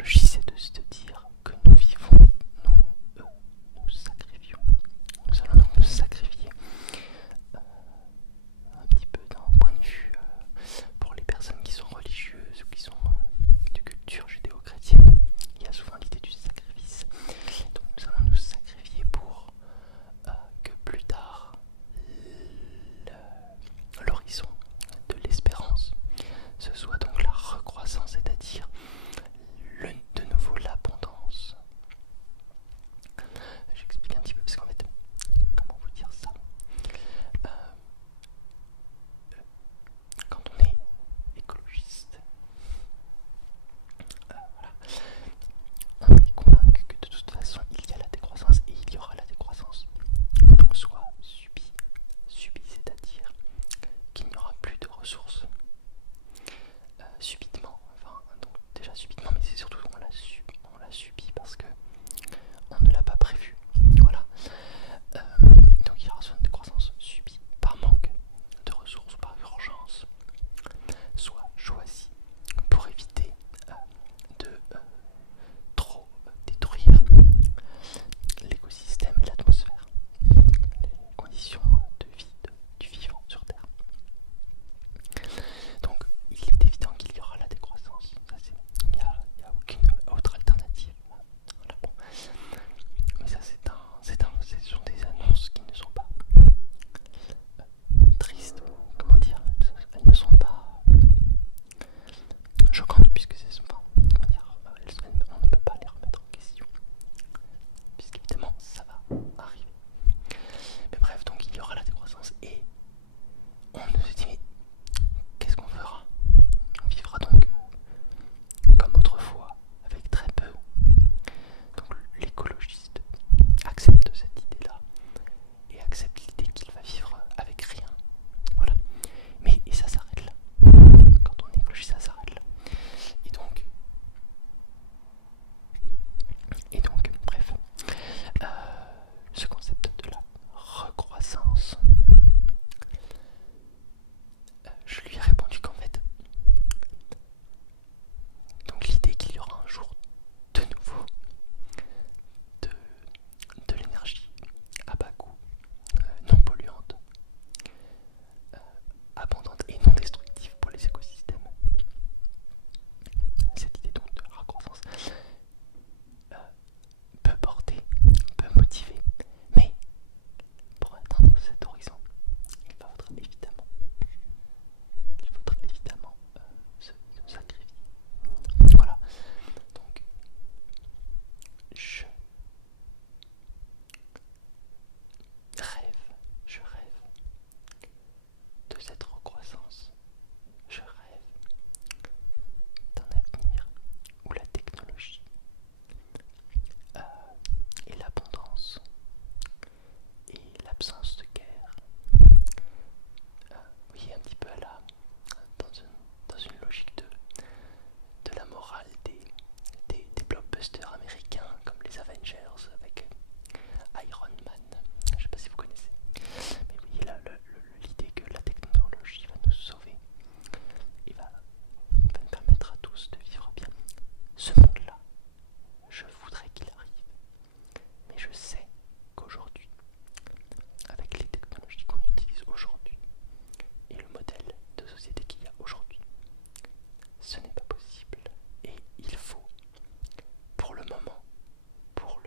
l'écologie, c'est de se dire que nous vivons, nous sacrifions. Nous allons donc nous sacrifier un petit peu d'un point de vue pour les personnes qui sont religieuses ou qui sont de culture judéo-chrétienne. Il y a souvent l'idée du sacrifice. Donc nous allons nous sacrifier pour que plus tard l'horizon de l'espérance ce soit donc la recroissance, c'est-à-dire de nouveau l'abondance. J'explique un petit peu parce qu'en fait, comment vous dire ça, quand on est écologiste, voilà, on est convaincu que de toute façon il y a la décroissance et il y aura la décroissance. Donc soit subie, c'est-à-dire qu'il n'y aura plus de ressources subitement, enfin donc déjà subitement, mais c'est surtout qu'on l'a subi parce que on ne l'a pas prévu. Voilà. Donc il y aura soit une décroissance subie par manque de ressources ou par urgence, soit choisie pour éviter de trop détruire l'écosystème et l'atmosphère, les conditions de vie du vivant sur Terre. Donc il est évident qu'il y aura la décroissance, il n'y a aucune autre alternative. Voilà, bon. Mais ça ce sont des annonces qui ne sont pas tristes, comment dire, elles ne sont pas choquantes puisque ce sont pas, comment dire, on ne peut pas les remettre en question, puisqu'évidemment ça va arriver. Mais bref, donc il y aura la décroissance et on se dit mais qu'est-ce qu'on fera? On vivra donc comme autrefois, avec très peu. Donc l'écologiste accepte cette idée-là et accepte l'idée qu'il va vivre avec rien. Voilà. Mais et ça s'arrête là. Quand on est écologiste, ça s'arrête là. Et donc, bref, ce concept de la recroissance, je lui ai répondu qu'en fait, donc l'idée qu'il y aura un jour de nouveau de l'énergie à bas coût, non polluante, abondante et non destructive pour les écosystèmes. Cette idée donc de recroissance peut porter, peut motiver, mais pour atteindre cet horizon, il faudra évidemment se sacrifier. Voilà. Donc je rêve de cette recroissance. Je rêve d'un avenir où la technologie et l'abondance et l'absence de guerre, oui, un petit peu dans une logique de la morale des blockbusters américains comme les Avengers avec Iron Man. Je ne sais pas si vous connaissez, mais vous voyez là l'idée que la technologie va nous sauver et va nous permettre à tous de vivre bien. Ce monde-là, je voudrais qu'il arrive, mais je sais qu'aujourd'hui, avec les technologies qu'on utilise aujourd'hui et le modèle de société qu'il y a aujourd'hui, ce n'est pas possible. Et il faut, pour le moment, pour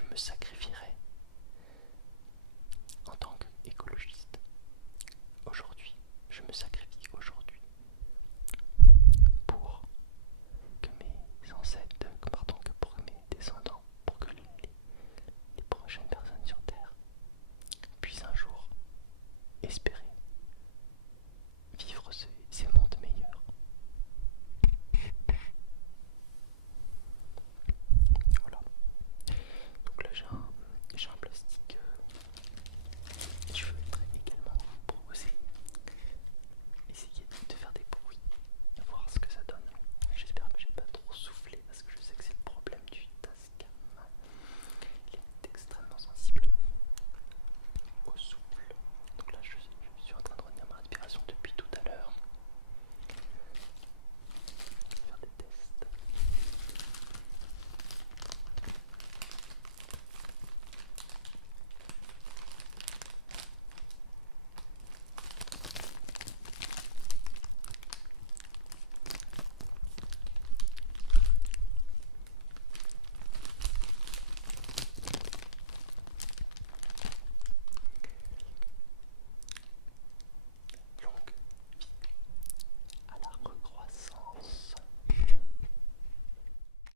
je me sacrifie